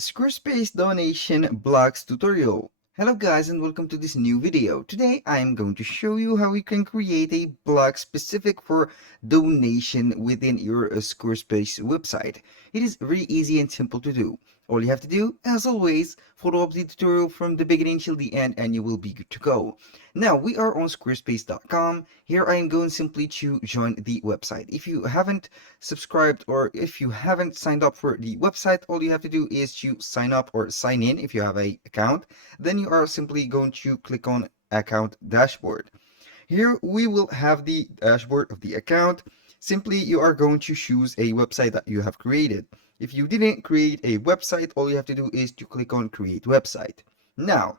Squarespace donation blocks tutorial. Hello guys and welcome to this new video. Today I am going to show you how you can create a block specific for donation within your Squarespace website. It is very easy and simple to do. All you have to do, as always, follow up the tutorial from the beginning till the end and you will be good to go. Now we are on squarespace.com. Here I am going simply to join the website. If you haven't subscribed or if you haven't signed up for the website, all you have to do is to sign up or sign in if you have a account. Then you are simply going to click on account dashboard. Here we will have the dashboard of the account. Simply you are going to choose a website that you have created. If you didn't create a website, all you have to do is to click on create website. Now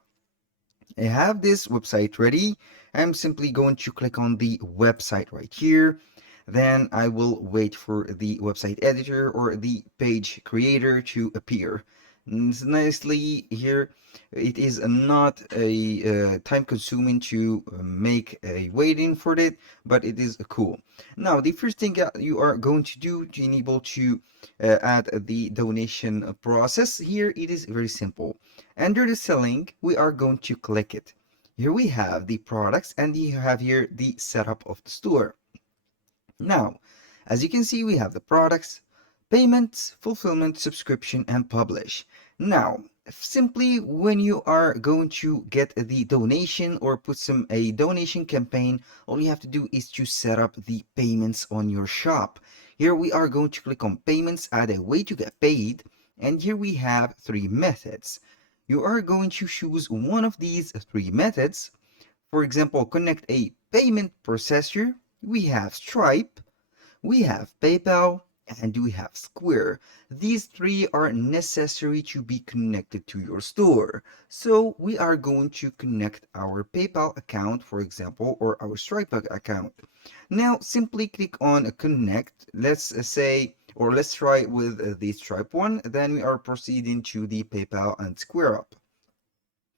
I have this website ready. I'm simply going to click on the website right here. Then I will wait for the website editor or the page creator to appear. Nicely here, it is not a time consuming to make a waiting for it, but it is cool. Now the first thing you are going to do to enable to add the donation process, here it is very simple. Under the selling, we are going to click it. Here we have the products and you have here the setup of the store. Now, as you can see, we have the products, payments, fulfillment, subscription, and publish. Now, simply when you are going to get the donation or put a donation campaign, all you have to do is to set up the payments on your shop. Here we are going to click on payments, add a way to get paid, and here we have three methods. You are going to choose one of these three methods. For example, connect a payment processor. We have Stripe, we have PayPal, and we have Square. These three are necessary to be connected to your store. So we are going to connect our PayPal account, for example, or our Stripe account. Now simply click on connect. Let's say, or let's try with the Stripe one. Then we are proceeding to the PayPal and Square app.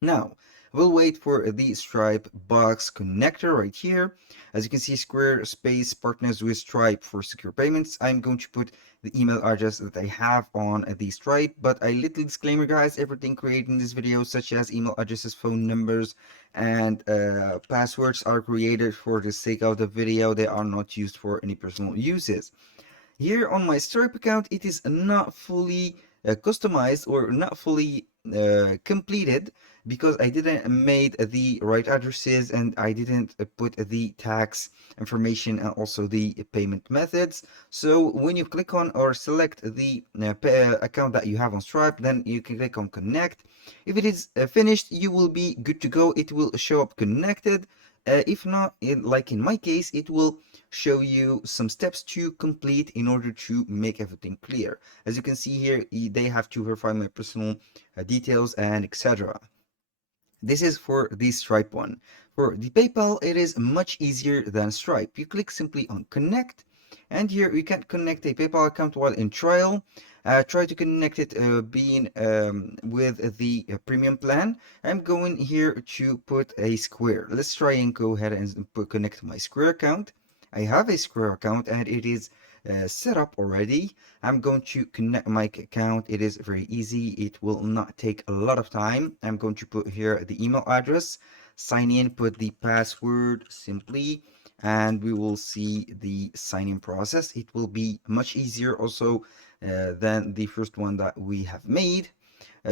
Now, we'll wait for the Stripe box connector right here. As you can see, Squarespace partners with Stripe for secure payments. I'm going to put the email address that I have on the Stripe, but a little disclaimer, guys, everything created in this video, such as email addresses, phone numbers, and passwords are created for the sake of the video. They are not used for any personal uses. Here on my Stripe account, it is not fully customized or not fully completed because I didn't made the right addresses and I didn't put the tax information and also the payment methods. So when you click on or select the account that you have on Stripe, then you can click on connect. If it is finished, you will be good to go. It will show up connected. If not, like in my case, it will show you some steps to complete in order to make everything clear. As you can see here, they have to verify my personal details and etc. This is for the Stripe one. For the PayPal, it is much easier than Stripe. You click simply on connect, and here you can connect a PayPal account while in trial. Try to connect it being with the premium plan. I'm going here to put a Square. Let's try and go ahead and connect my Square account. I have a Square account and it is set up already. I'm going to connect my account. It is very easy. It will not take a lot of time. I'm going to put here the email address, sign in, put the password simply, and we will see the sign-in process. It will be much easier also than the first one that we have made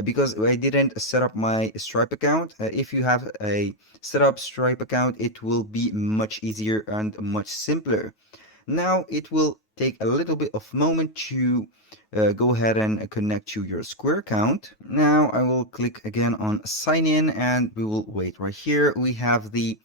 because I didn't set up my Stripe account. If you have a set up Stripe account, it will be much easier and much simpler. Now it will take a little bit of moment to go ahead and connect to your Square account. Now I will click again on sign in and we will wait right here. We have the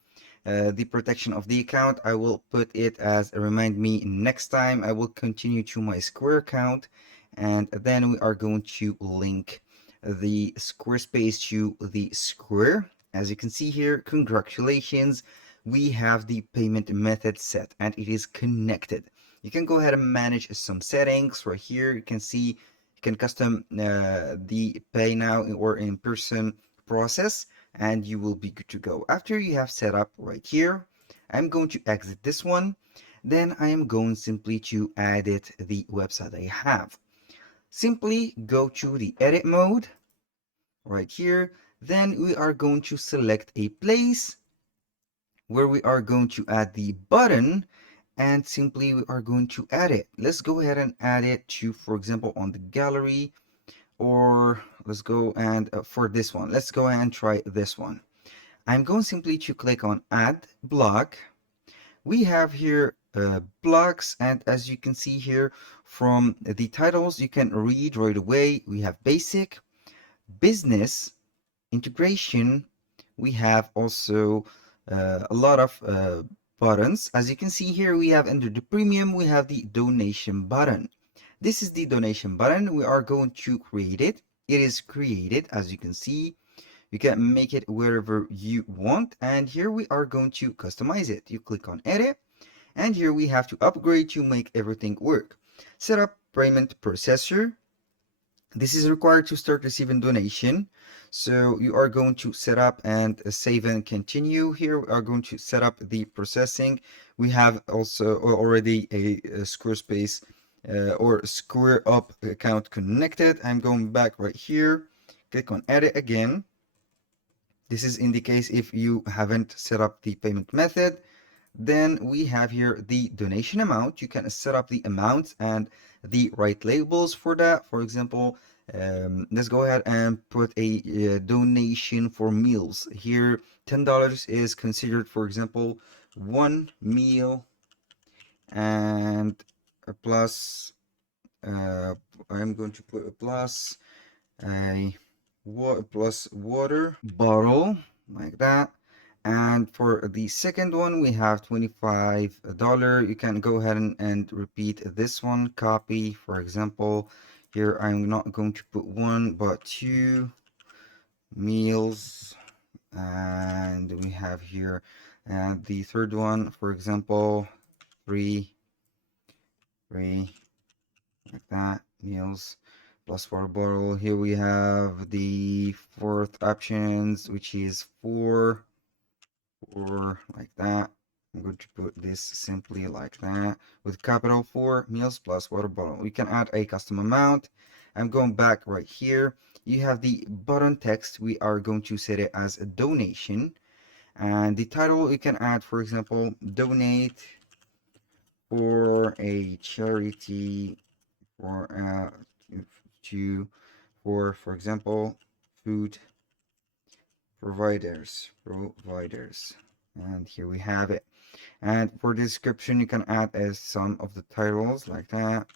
protection of the account. I will put it as a remind me next time. I will continue to my Square account and then we are going to link the Squarespace to the Square. As you can see here, congratulations, we have the payment method set and it is connected. You can go ahead and manage some settings right here. You can see you can custom the pay now or in person process and you will be good to go. After you have set up right here, I'm going to exit this one. Then I am going simply to edit the website I have. Simply go to the edit mode right here. Then we are going to select a place where we are going to add the button, and simply we are going to add it. Let's go ahead and add it to, for example, on the gallery, or let's go and for this one, let's go and try this one. I'm going simply to click on add block. We have here blocks, and as you can see here from the titles, you can read right away. We have basic, business, integration. We have also a lot of buttons. As you can see here, we have under the premium, we have the donation button. This is the donation button. We are going to create it. It is created, as you can see. You can make it wherever you want, and here we are going to customize it. You click on edit, and here we have to upgrade to make everything work. Set up payment processor. This is required to start receiving donation. So you are going to set up and save and continue. Here we are going to set up the processing. We have also already a Squarespace or Square Up account connected. I'm going back right here. Click on edit again. This is in the case if you haven't set up the payment method. Then we have here the donation amount. You can set up the amounts and the right labels for that. For example, let's go ahead and put a donation for meals. Here, $10 is considered, for example, one meal, and a plus, I'm going to put a plus, a plus water bottle, like that. And for the second one, we have $25. You can go ahead and repeat this one. Copy, for example. Here, I'm not going to put one, but two meals. And we have here the third one, for example, three, like that, meals plus water bottle. Here we have the fourth options, which is four, like that. I'm going to put this simply like that with capital 4 meals plus water bottle. We can add a custom amount. I'm going back right here. You have the button text. We are going to set it as a donation, and the title we can add, for example, donate for a charity for to for example, food providers. And here we have it. And for description, you can add some of the titles like that.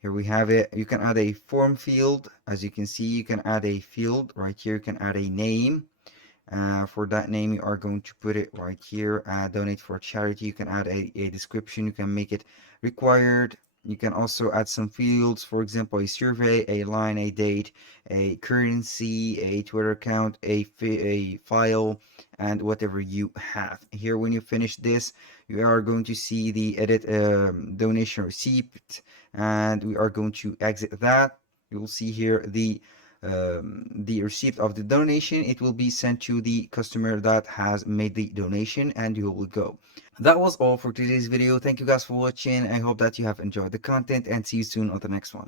Here we have it. You can add a form field. As you can see, you can add a field right here. You can add a name. For that name, you are going to put it right here. Donate for charity. You can add a description. You can make it required. You can also add some fields, for example, a survey, a line, a date, a currency, a Twitter account, a file, and whatever you have. Here, when you finish this, you are going to see the edit donation receipt, and we are going to exit that. You will see here the receipt of the donation. It will be sent to the customer that has made the donation, and you will go. That was all for today's video. Thank you guys for watching. I hope that you have enjoyed the content, and see you soon on the next one.